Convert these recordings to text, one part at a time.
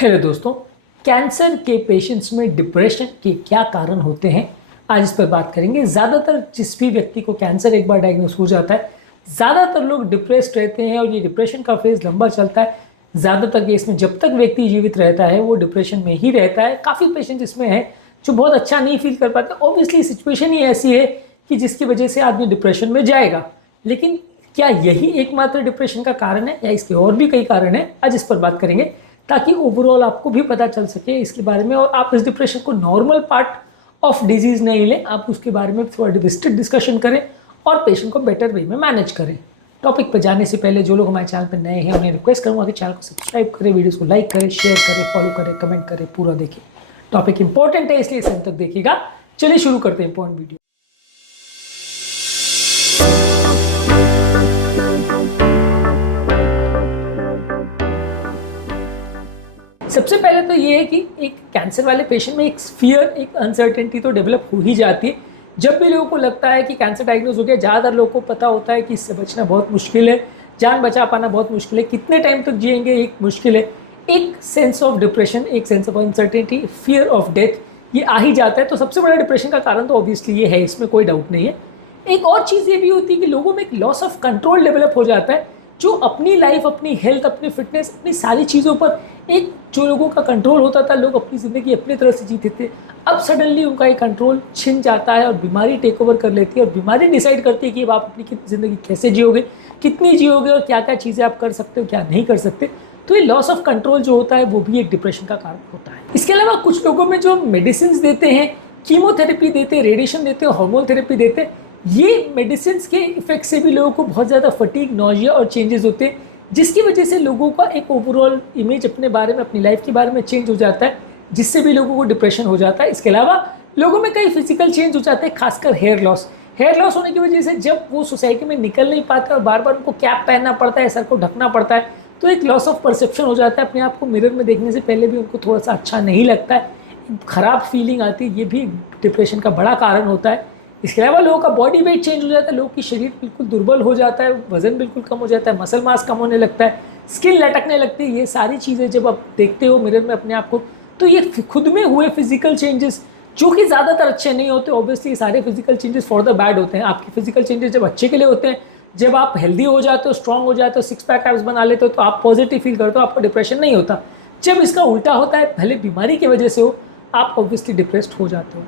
Hello दोस्तों, cancer के patients में डिप्रेशन के क्या कारण होते हैं, आज इस पर बात करेंगे। ज़्यादातर जिस भी व्यक्ति को कैंसर एक बार डायग्नोस हो जाता है, ज़्यादातर लोग डिप्रेस्ड रहते हैं और ये डिप्रेशन का फेज़ लंबा चलता है। ज़्यादातर केस में जब तक व्यक्ति जीवित रहता है वो डिप्रेशन में ही रहता है। काफ़ी पेशेंट इसमें हैं जो बहुत अच्छा नहीं फील कर पाते। ऑब्वियसली सिचुएशन ही ऐसी है कि जिसकी वजह से आदमी डिप्रेशन में जाएगा, लेकिन क्या यही एकमात्र डिप्रेशन का कारण है या इसके और भी कई कारण हैं, आज इस पर बात करेंगे ताकि ओवरऑल आपको भी पता चल सके इसके बारे में और आप इस डिप्रेशन को नॉर्मल पार्ट ऑफ डिजीज नहीं लें, आप उसके बारे में थोड़ा विस्तृत डिस्कशन करें और पेशेंट को बेटर वे में मैनेज करें। टॉपिक पर जाने से पहले जो लोग हमारे चैनल पर नए हैं उन्हें रिक्वेस्ट करूँगा कि चैनल को सब्सक्राइब करें, वीडियोस को लाइक करें, शेयर करें, फॉलो करें, कमेंट करें, पूरा देखें। टॉपिक इंपॉर्टेंट है इसलिए इस अंत तक देखिएगा। चलिए शुरू करते हैं इंपॉर्टेंट वीडियो। सबसे पहले तो ये है कि एक कैंसर वाले पेशेंट में एक फियर, एक अनसर्टेनिटी तो डेवलप हो ही जाती है। जब भी लोगों को लगता है कि कैंसर डायग्नोज हो गया, ज़्यादातर लोगों को पता होता है कि इससे बचना बहुत मुश्किल है, जान बचा पाना बहुत मुश्किल है, कितने टाइम तक जिएंगे एक मुश्किल है। एक सेंस ऑफ डिप्रेशन, एक sense of uncertainty, fear of death, ये आ ही जाता है। तो सबसे बड़ा डिप्रेशन का कारण तो ऑब्वियसली ये है, इसमें कोई डाउट नहीं है। एक और चीज़ ये भी होती है कि लोगों में एक लॉस ऑफ कंट्रोल डेवलप हो जाता है, जो अपनी लाइफ, अपनी हेल्थ, अपनी फिटनेस, अपनी सारी चीज़ों पर एक जो लोगों का कंट्रोल होता था, लोग अपनी ज़िंदगी अपनी तरह से जीते थे, अब सडनली उनका ये कंट्रोल छिन जाता है और बीमारी टेक ओवर कर लेती है और बीमारी डिसाइड करती है कि अब आप अपनी ज़िंदगी कैसे जियोगे, कितनी जियोगे और क्या क्या चीज़ें आप कर सकते हो, क्या नहीं कर सकते। तो ये लॉस ऑफ कंट्रोल जो होता है वो भी एक डिप्रेशन का कारण होता है। इसके अलावा कुछ लोगों में जो मेडिसिन देते हैं, कीमोथेरेपी देते हैं, रेडिएशन देते हैं, हार्मोन थेरेपी देते हैं, ये मेडिसिन के इफेक्ट से भी लोगों को बहुत ज़्यादा फटीग, नॉजिया और चेंजेस होते हैं, जिसकी वजह से लोगों का एक ओवरऑल इमेज अपने बारे में, अपनी लाइफ के बारे में चेंज हो जाता है, जिससे भी लोगों को डिप्रेशन हो जाता है। इसके अलावा लोगों में कई फिजिकल चेंज हो जाते हैं, खासकर हेयर लॉस। हेयर लॉस होने की वजह से जब वो सोसाइटी में निकल नहीं पाते और बार बार उनको कैप पहनना पड़ता है, सर को ढकना पड़ता है, तो एक लॉस ऑफ परसेप्शन हो जाता है। अपने आप को मिरर में देखने से पहले भी उनको थोड़ा सा अच्छा नहीं लगता है, ख़राब फीलिंग आती है, ये भी डिप्रेशन का बड़ा कारण होता है। इसके अलावा लोगों का बॉडी वेट चेंज हो जाता है, लोगों की शरीर बिल्कुल दुर्बल हो जाता है, वजन बिल्कुल कम हो जाता है, मसल मास कम होने लगता है, स्किन लटकने लगती है। ये सारी चीज़ें जब आप देखते हो मिरर में अपने आप को, तो ये खुद में हुए फिजिकल चेंजेस जो कि ज़्यादातर अच्छे नहीं होते। ऑब्वियसली सारे physical changes for the bad होते हैं। आपके फिजिकल चेंजेस जब अच्छे के लिए होते हैं, जब आप हेल्दी हो जाते हो, स्ट्रांग हो जाते हो, सिक्स पैक एब्स बना लेते हो, तो आप पॉजिटिव फील करते हो, आपको डिप्रेशन नहीं होता। जब इसका उल्टा होता है, भले बीमारी की वजह से हो, आप ऑब्वियसली डिप्रेस्ड हो जाते हो।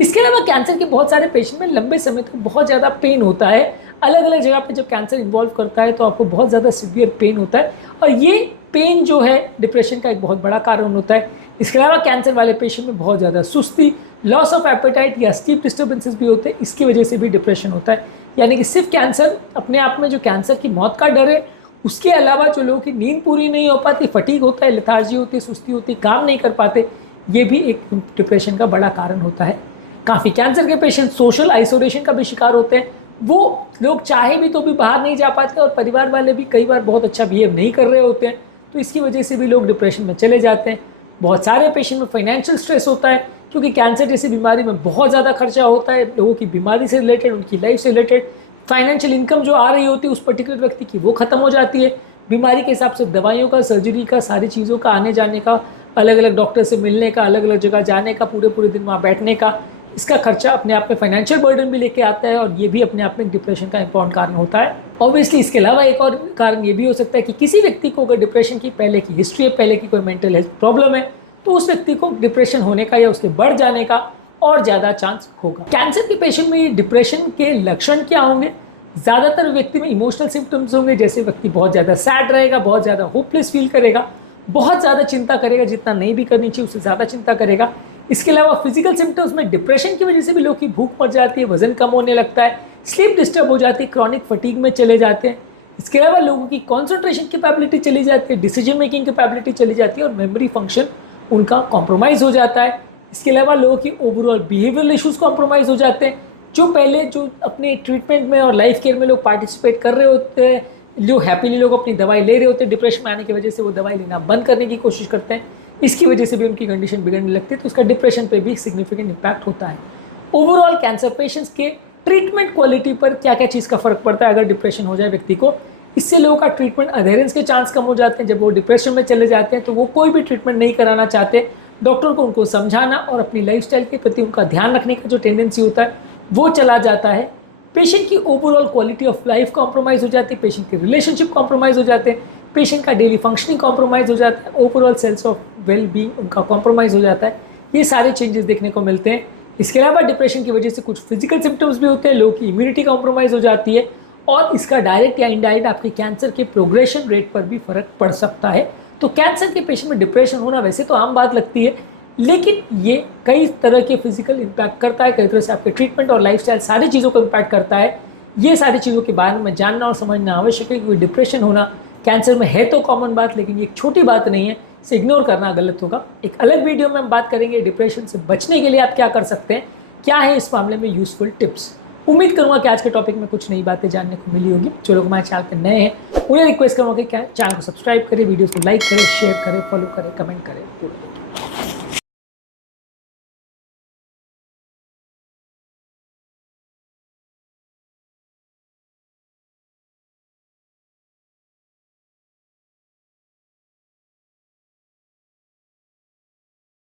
इसके अलावा कैंसर के बहुत सारे पेशेंट में लंबे समय तक बहुत ज़्यादा पेन होता है। अलग अलग जगह पे जब कैंसर इन्वॉल्व करता है तो आपको बहुत ज़्यादा सीवियर पेन होता है और ये पेन जो है डिप्रेशन का एक बहुत बड़ा कारण होता है। इसके अलावा कैंसर वाले पेशेंट में बहुत ज़्यादा सुस्ती, लॉस ऑफ एपेटाइट या स्लीप डिस्टर्बेंसेस भी होते हैं, इसकी वजह से भी डिप्रेशन होता है। यानी कि सिर्फ कैंसर अपने आप में जो कैंसर की मौत का डर है, उसके अलावा जो लोगों की नींद पूरी नहीं हो पाती, फटीग होता है, लेथार्जी होती है, सुस्ती होती है, काम नहीं कर पाते, ये भी एक डिप्रेशन का बड़ा कारण होता है। काफ़ी कैंसर के पेशेंट सोशल आइसोलेशन का भी शिकार होते हैं। वो लोग चाहे भी तो भी बाहर नहीं जा पाते और परिवार वाले भी कई बार बहुत अच्छा बिहेव नहीं कर रहे होते हैं, तो इसकी वजह से भी लोग डिप्रेशन में चले जाते हैं। बहुत सारे पेशेंट में फाइनेंशियल स्ट्रेस होता है, क्योंकि कैंसर जैसी बीमारी में बहुत ज़्यादा खर्चा होता है। लोगों की बीमारी से रिलेटेड, उनकी लाइफ से रिलेटेड फाइनेंशियल इनकम जो आ रही होती है उस पर्टिकुलर व्यक्ति की, वो ख़त्म हो जाती है। बीमारी के हिसाब से दवाइयों का, सर्जरी का, सारी चीज़ों का, आने जाने का, अलग अलग डॉक्टर से मिलने का, अलग अलग जगह जाने का, पूरे पूरे दिन वहाँ बैठने का, इसका खर्चा अपने आप में फाइनेंशियल बर्डन भी लेके आता है और ये भी अपने आप में डिप्रेशन का इंपॉर्टेंट कारण होता है। ऑब्वियसली इसके अलावा एक और कारण ये भी हो सकता है कि किसी व्यक्ति को अगर डिप्रेशन की पहले की हिस्ट्री है, पहले की कोई मेंटल हेल्थ प्रॉब्लम है, तो उस व्यक्ति को डिप्रेशन होने का या उसके बढ़ जाने का और ज़्यादा चांस होगा। कैंसर के पेशेंट में डिप्रेशन के लक्षण क्या होंगे? ज़्यादातर व्यक्ति में इमोशनल सिम्टम्स होंगे, जैसे व्यक्ति बहुत ज़्यादा सैड रहेगा, बहुत ज़्यादा होपलेस फील करेगा, बहुत ज़्यादा चिंता करेगा, जितना नहीं भी करनी चाहिए उससे ज़्यादा चिंता करेगा। इसके अलावा फिजिकल सिम्टम्स में डिप्रेशन की वजह से भी लोग की भूख मर जाती है, वजन कम होने लगता है, स्लीप डिस्टर्ब हो जाती है, क्रॉनिक फटीग में चले जाते हैं। इसके अलावा लोगों की कॉन्सेंट्रेशन कैपेबिलिटी चली जाती है, डिसीजन मेकिंग कैपेबिलिटी चली जाती है और मेमोरी फंक्शन उनका कॉम्प्रोमाइज़ हो जाता है। इसके अलावा लोगों की ओवरऑल बिहेवियरल इशूज़ कॉम्प्रोमाइज़ हो जाते हैं। जो पहले जो अपने ट्रीटमेंट में और लाइफ केयर में लोग पार्टिसिपेट कर रहे होते हैं, जो हैप्पीली लोग अपनी दवाई ले रहे होते हैं, डिप्रेशन में आने की वजह से वो दवाई लेना बंद करने की कोशिश करते हैं, इसकी वजह से भी उनकी कंडीशन बिगड़ने लगती है, तो इसका डिप्रेशन पे भी सिग्निफिकेंट इम्पैक्ट होता है। ओवरऑल कैंसर पेशेंट्स के ट्रीटमेंट क्वालिटी पर क्या क्या चीज़ का फ़र्क पड़ता है अगर डिप्रेशन हो जाए व्यक्ति को, इससे लोगों का ट्रीटमेंट अधेरेंस के चांस कम हो जाते हैं। जब वो डिप्रेशन में चले जाते हैं तो वो कोई भी ट्रीटमेंट नहीं कराना चाहते। डॉक्टर को उनको समझाना और अपनी लाइफस्टाइल के प्रति उनका ध्यान रखने का जो टेंडेंसी होता है वो चला जाता है। पेशेंट की overall quality of life compromise हो जाती है, पेशेंट के रिलेशनशिप कॉम्प्रोमाइज़ हो जाते हैं, पेशेंट का डेली फंक्शनिंग कॉम्प्रोमाइज़ हो जाता है, overall sense of well being उनका कॉम्प्रोमाइज़ हो जाता है। ये सारे चेंजेस देखने को मिलते हैं। इसके अलावा डिप्रेशन की वजह से कुछ फिजिकल सिम्टम्स भी होते हैं, लोगों की इम्यूनिटी कॉम्प्रोमाइज़ हो जाती है और इसका डायरेक्ट या इनडायरेक्ट आपके कैंसर के प्रोग्रेशन रेट पर भी फर्क पड़ सकता है। तो कैंसर के पेशेंट में डिप्रेशन होना वैसे तो आम बात लगती है, लेकिन ये कई तरह के फिजिकल इम्पैक्ट करता है, कई तरह से आपके ट्रीटमेंट और लाइफस्टाइल सारी चीज़ों को इम्पैक्ट करता है। ये सारी चीज़ों के बारे में जानना और समझना आवश्यक है, क्योंकि डिप्रेशन होना कैंसर में है तो कॉमन बात, लेकिन ये एक छोटी बात नहीं है, इसे इग्नोर करना गलत होगा। एक अलग वीडियो में हम बात करेंगे डिप्रेशन से बचने के लिए आप क्या कर सकते हैं, क्या है इस मामले में यूजफुल टिप्स। उम्मीद करूंगा कि आज के टॉपिक में कुछ नई बातें जानने को मिली होगी। जो लोग हमारे चैनल पर नए हैं उन्हें रिक्वेस्ट करूँगा कि क्या चैनल को सब्सक्राइब करें, वीडियो को लाइक करें, शेयर करें, फॉलो करें, कमेंट करें।